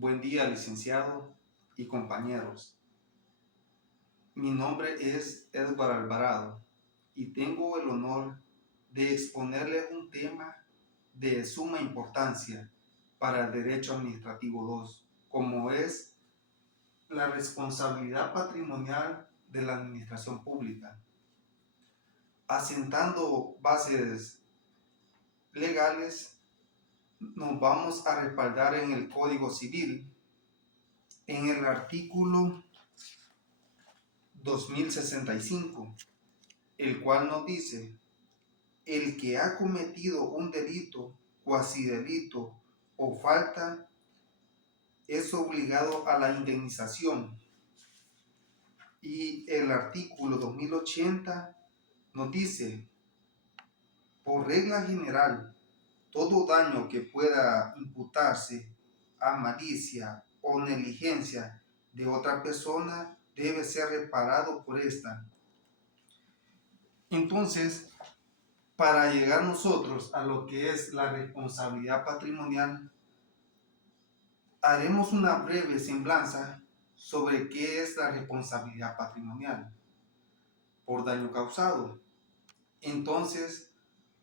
Buen día, licenciado y compañeros. Mi nombre es Edward Alvarado y tengo el honor de exponerles un tema de suma importancia para el Derecho Administrativo 2, como es la responsabilidad patrimonial de la administración pública. Asentando bases legales, nos vamos a respaldar en el Código Civil, en el artículo 2065, el cual nos dice: el que ha cometido un delito, cuasi delito o falta es obligado a la indemnización. Y el artículo 2080 nos dice: por regla general, todo daño que pueda imputarse a malicia o negligencia de otra persona debe ser reparado por esta. Entonces, para llegar nosotros a lo que es la responsabilidad patrimonial, haremos una breve semblanza sobre qué es la responsabilidad patrimonial por daño causado. Entonces,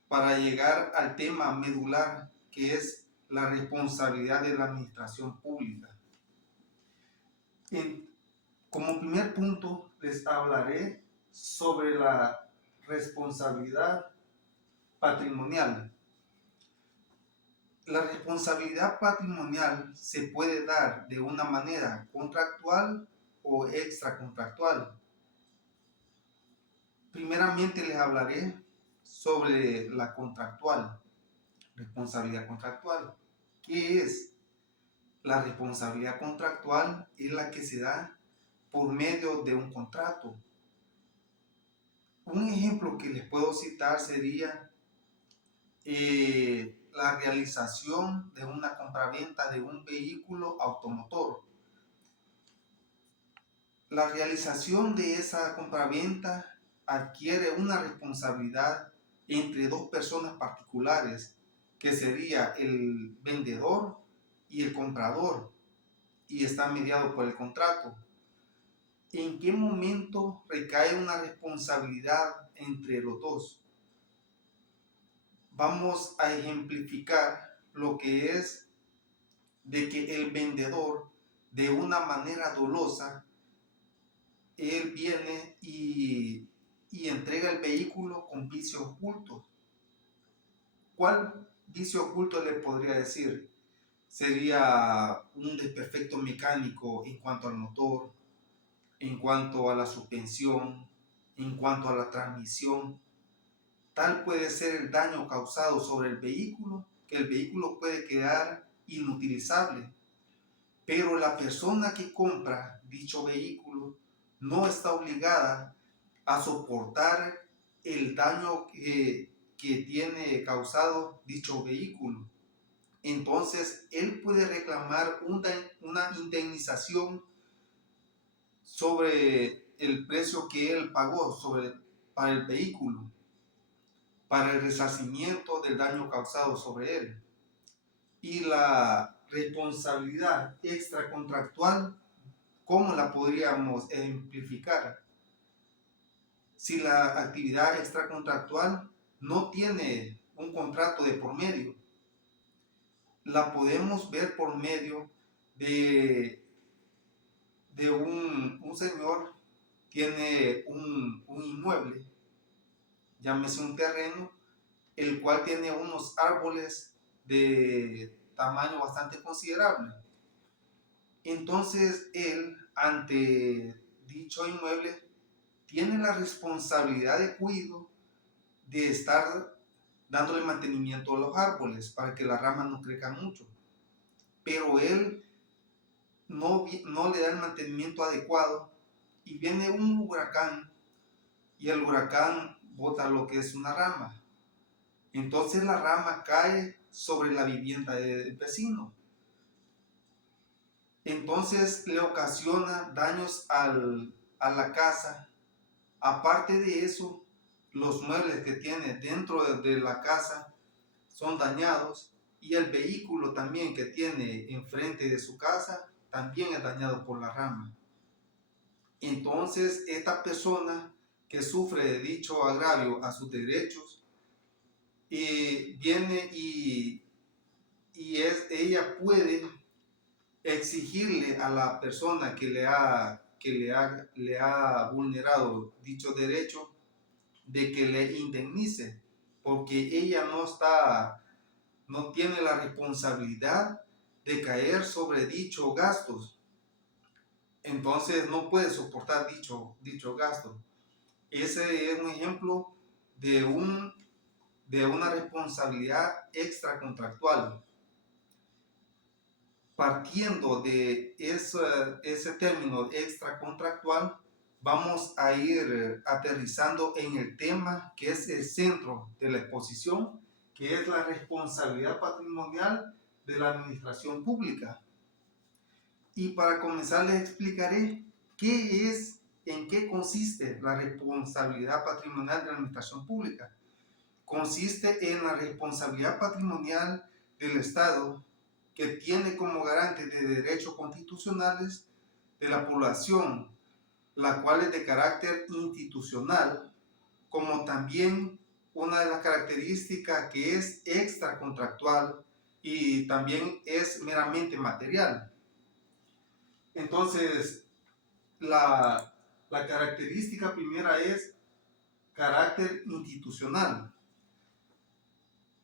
para llegar al tema medular, que es la responsabilidad de la administración pública. Como primer punto, les hablaré sobre la responsabilidad patrimonial. La responsabilidad patrimonial se puede dar de una manera contractual o extracontractual. Primeramente les hablaré sobre la contractual, responsabilidad contractual. ¿Qué es? La responsabilidad contractual es la que se da por medio de un contrato. Un ejemplo que les puedo citar sería la realización de una compraventa de un vehículo automotor. La realización de esa compraventa adquiere una responsabilidad entre dos personas particulares, que sería el vendedor y el comprador, y está mediado por el contrato. ¿En qué momento recae una responsabilidad entre los dos? Vamos a ejemplificar lo que es de que el vendedor, de una manera dolosa, él viene y entrega el vehículo con vicios ocultos. ¿Cuál vicio oculto le podría decir? Sería un desperfecto mecánico en cuanto al motor, en cuanto a la suspensión, en cuanto a la transmisión. Tal puede ser el daño causado sobre el vehículo, que el vehículo puede quedar inutilizable, pero la persona que compra dicho vehículo no está obligada a soportar el daño que tiene causado dicho vehículo. Entonces, él puede reclamar una indemnización sobre el precio que él pagó para el vehículo, para el resarcimiento del daño causado sobre él. Y la responsabilidad extracontractual, ¿cómo la podríamos ejemplificar? Si la actividad extracontractual no tiene un contrato de por medio, la podemos ver por medio de un señor tiene un inmueble, llámese un terreno, el cual tiene unos árboles de tamaño bastante considerable. Entonces él, ante dicho inmueble, tiene la responsabilidad de cuidado de estar dándole mantenimiento a los árboles para que las ramas no crezcan mucho. Pero él no le da el mantenimiento adecuado y viene un huracán y el huracán bota lo que es una rama. Entonces la rama cae sobre la vivienda del vecino. Entonces le ocasiona daños a la casa. Aparte de eso, los muebles que tiene dentro de la casa son dañados y el vehículo también que tiene enfrente de su casa también es dañado por la rama. Entonces, esta persona que sufre de dicho agravio a sus derechos viene ella puede exigirle a la persona que le ha vulnerado dicho derecho de que le indemnice, porque ella no tiene la responsabilidad de caer sobre dichos gastos. Entonces no puede soportar dicho gasto. Ese es un ejemplo de una responsabilidad extracontractual. Partiendo de ese término extracontractual, vamos a ir aterrizando en el tema que es el centro de la exposición, que es la responsabilidad patrimonial de la administración pública. Y para comenzar les explicaré en qué consiste la responsabilidad patrimonial de la administración pública. Consiste en la responsabilidad patrimonial del Estado que tiene como garante de derechos constitucionales de la población, la cual es de carácter institucional, como también una de las características que es extracontractual y también es meramente material. Entonces, la característica primera es carácter institucional.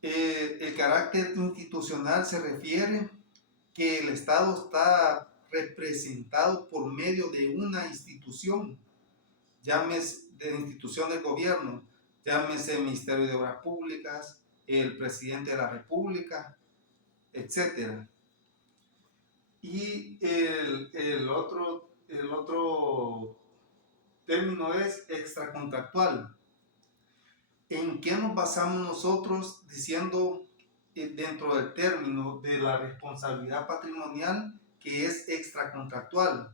El carácter institucional se refiere que el Estado está representado por medio de una institución, llámese de institución del gobierno, llámese el Ministerio de Obras Públicas, el presidente de la República, etc. Y el otro término es extracontractual. ¿En qué nos basamos nosotros diciendo dentro del término de la responsabilidad patrimonial que es extracontractual?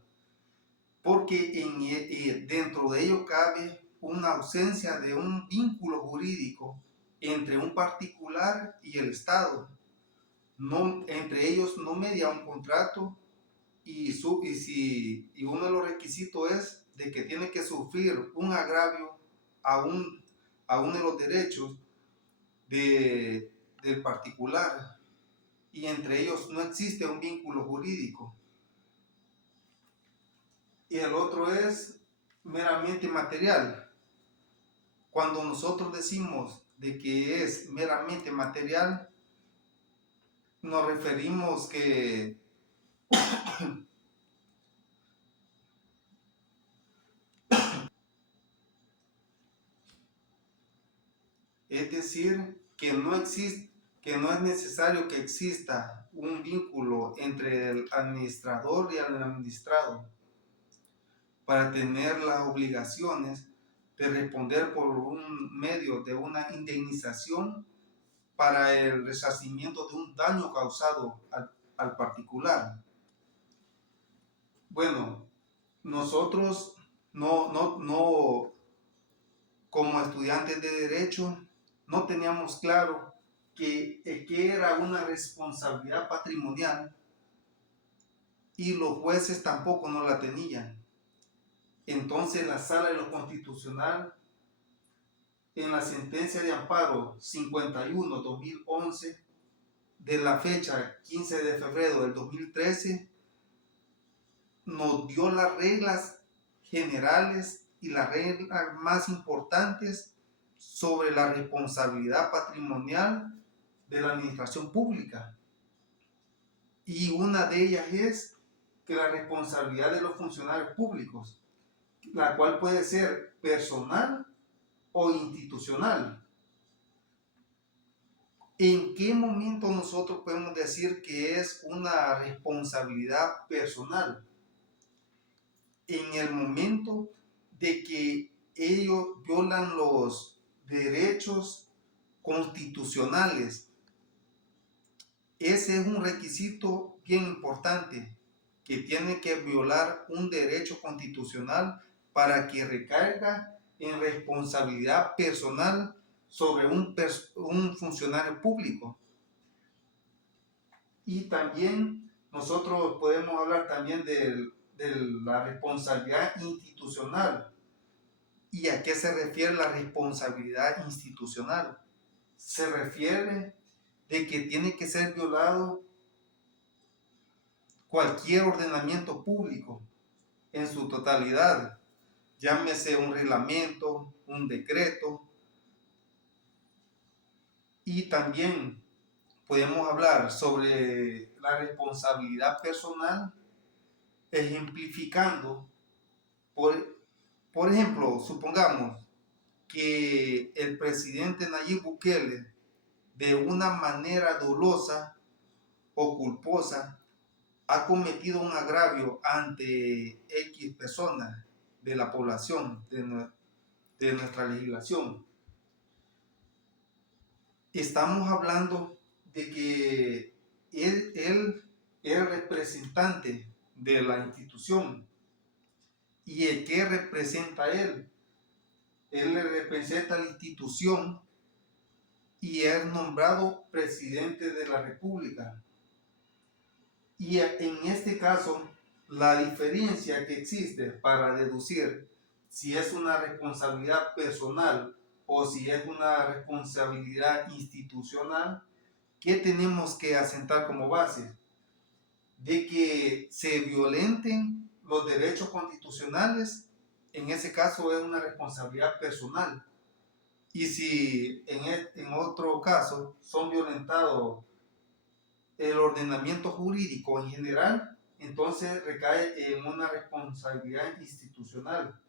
Porque dentro de ello cabe una ausencia de un vínculo jurídico entre un particular y el Estado. Entre ellos no media un contrato y uno de los requisitos es de que tiene que sufrir un agravio a uno de los derechos del particular, y entre ellos no existe un vínculo jurídico. Y el otro es meramente material. Cuando nosotros decimos de que es meramente material, nos referimos que es decir, que no es necesario que exista un vínculo entre el administrador y el administrado para tener las obligaciones de responder por un medio de una indemnización para el resarcimiento de un daño causado al particular. Bueno, nosotros no, como estudiantes de Derecho, no teníamos claro qué era una responsabilidad patrimonial, y los jueces tampoco no la tenían. Entonces la Sala de lo Constitucional, en la sentencia de amparo 51-2011, de la fecha 15 de febrero del 2013, nos dio las reglas generales y las reglas más importantes sobre la responsabilidad patrimonial de la administración pública. Y una de ellas es que la responsabilidad de los funcionarios públicos, la cual puede ser personal o institucional. ¿En qué momento nosotros podemos decir que es una responsabilidad personal? En el momento de que ellos violan los derechos constitucionales. Ese es un requisito bien importante, que tiene que violar un derecho constitucional para que recaiga en responsabilidad personal sobre un funcionario público. Y también nosotros podemos hablar también de la responsabilidad institucional. ¿Y a qué se refiere la responsabilidad institucional? Se refiere de que tiene que ser violado cualquier ordenamiento público en su totalidad, llámese un reglamento, un decreto, y también podemos hablar sobre la responsabilidad personal, ejemplificando, por ejemplo, supongamos que el presidente Nayib Bukele, de una manera dolosa o culposa, ha cometido un agravio ante X personas de la población, de nuestra legislación. Estamos hablando de que él es representante de la institución. ¿Y el qué representa él? Él le representa a la institución y es nombrado presidente de la República. Y en este caso, la diferencia que existe para deducir si es una responsabilidad personal o si es una responsabilidad institucional, ¿qué tenemos que asentar como base? De que se violenten los derechos constitucionales, en ese caso es una responsabilidad personal. Y si en otro caso son violentados el ordenamiento jurídico en general, entonces recae en una responsabilidad institucional.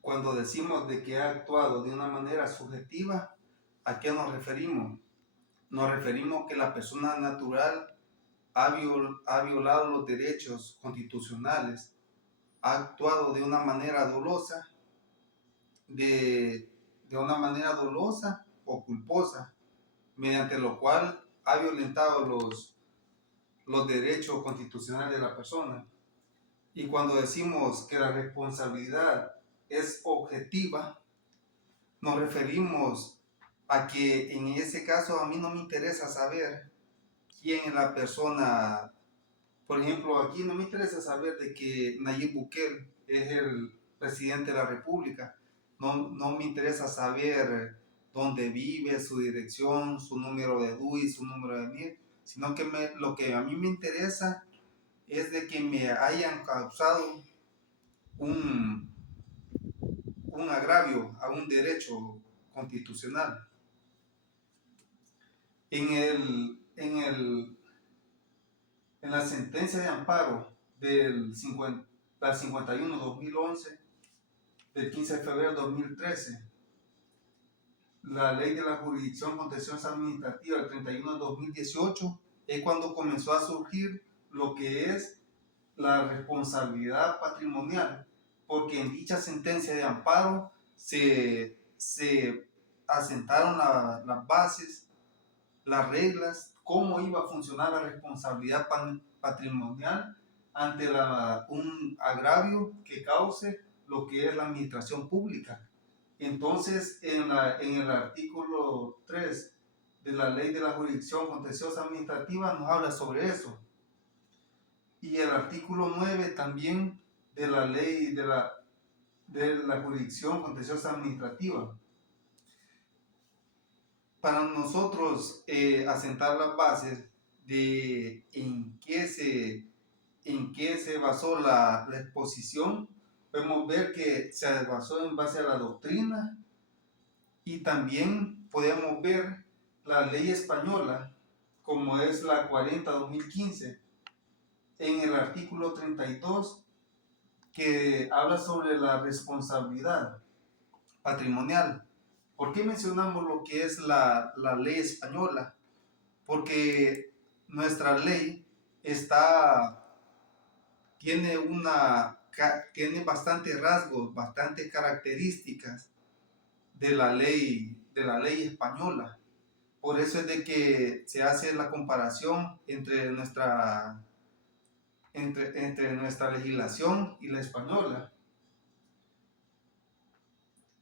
Cuando decimos de que ha actuado de una manera subjetiva, ¿a qué nos referimos? Nos referimos que la persona natural ha violado los derechos constitucionales, ha actuado de una manera dolosa, de una manera dolosa o culposa, mediante lo cual ha violentado los derechos constitucionales de la persona. Y cuando decimos que la responsabilidad es objetiva, nos referimos a que en ese caso a mí no me interesa saber quién es la persona. Por ejemplo, aquí no me interesa saber de que Nayib Bukele es el presidente de la República. No me interesa saber dónde vive, su dirección, su número de DUI, su número de NIE, sino que lo que a mí me interesa es de que me hayan causado un agravio a un derecho constitucional. En la sentencia de amparo del 51-2011, del 15 de febrero de 2013, la ley de la jurisdicción contenciosa administrativa del 31 de 2018, es cuando comenzó a surgir lo que es la responsabilidad patrimonial, porque en dicha sentencia de amparo se asentaron las bases, las reglas, cómo iba a funcionar la responsabilidad patrimonial ante un agravio que cause lo que es la administración pública. Entonces, en el artículo 3 de la Ley de la Jurisdicción Contenciosa Administrativa nos habla sobre eso. Y el artículo 9 también de la Ley de la Jurisdicción Contenciosa Administrativa. Para nosotros asentar las bases de en qué se basó la exposición, podemos ver que se basó en base a la doctrina, y también podemos ver la ley española, como es la 40-2015, en el artículo 32, que habla sobre la responsabilidad patrimonial. ¿Por qué mencionamos lo que es la ley española? Porque nuestra ley tiene bastantes rasgos, bastantes características de la ley española. Por eso es de que se hace la comparación entre nuestra legislación y la española.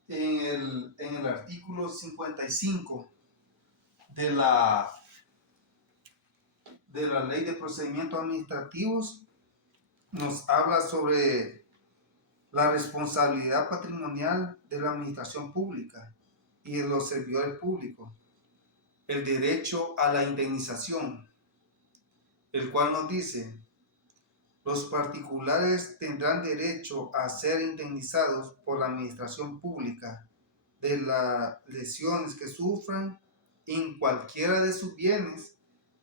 en el artículo 55 de la Ley de Procedimientos Administrativos nos habla sobre la responsabilidad patrimonial de la administración pública y de los servidores públicos, el derecho a la indemnización, el cual nos dice: los particulares tendrán derecho a ser indemnizados por la administración pública de las lesiones que sufran en cualquiera de sus bienes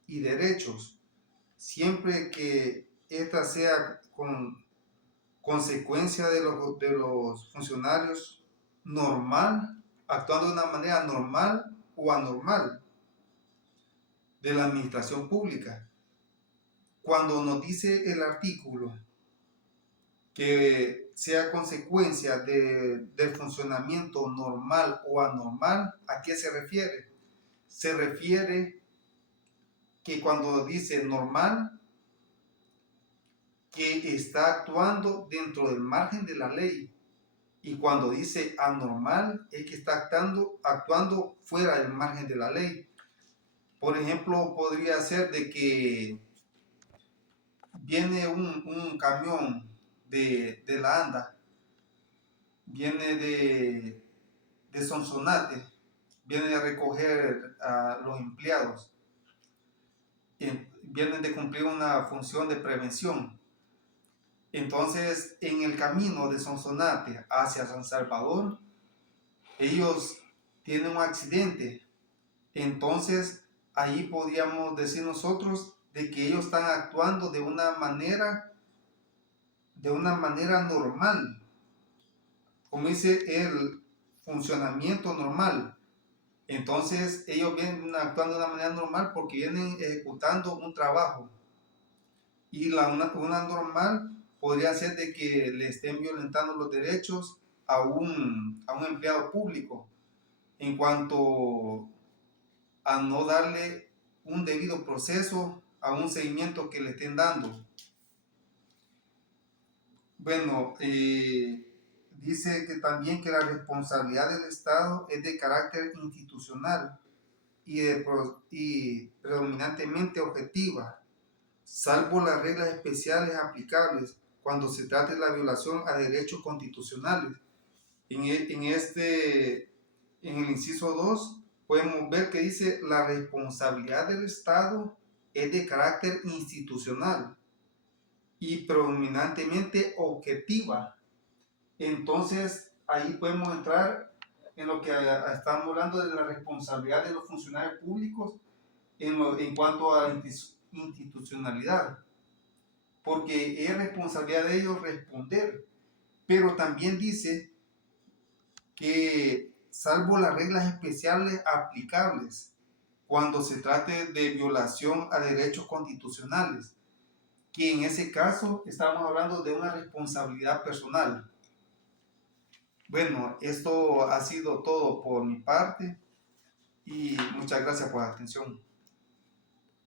y derechos, siempre que ésta sea con consecuencia de los funcionarios normal, actuando de una manera normal o anormal de la administración pública. Cuando nos dice el artículo que sea consecuencia del funcionamiento normal o anormal, ¿a qué se refiere? Se refiere que cuando dice normal, que está actuando dentro del margen de la ley, y cuando dice anormal, es que está actuando fuera del margen de la ley. Por ejemplo, podría ser de que viene un camión de la ANDA, viene de Sonsonate, viene a recoger a los empleados, vienen de cumplir una función de prevención. Entonces, en el camino de Sonsonate hacia San Salvador, ellos tienen un accidente. Entonces, ahí podríamos decir nosotros de que ellos están actuando de una manera normal, como dice el funcionamiento normal. Entonces, ellos vienen actuando de una manera normal porque vienen ejecutando un trabajo. Y una normal podría ser de que le estén violentando los derechos a un empleado público en cuanto a no darle un debido proceso a un seguimiento que le estén dando. Bueno, dice que también que la responsabilidad del Estado es de carácter institucional y predominantemente objetiva, salvo las reglas especiales aplicables cuando se trate de la violación a derechos constitucionales. En el inciso 2 podemos ver que dice: la responsabilidad del Estado es de carácter institucional y predominantemente objetiva. Entonces ahí podemos entrar en lo que estamos hablando de la responsabilidad de los funcionarios públicos en cuanto a institucionalidad, porque es responsabilidad de ellos responder, pero también dice que salvo las reglas especiales aplicables cuando se trate de violación a derechos constitucionales, que en ese caso estamos hablando de una responsabilidad personal. Bueno, esto ha sido todo por mi parte y muchas gracias por la atención.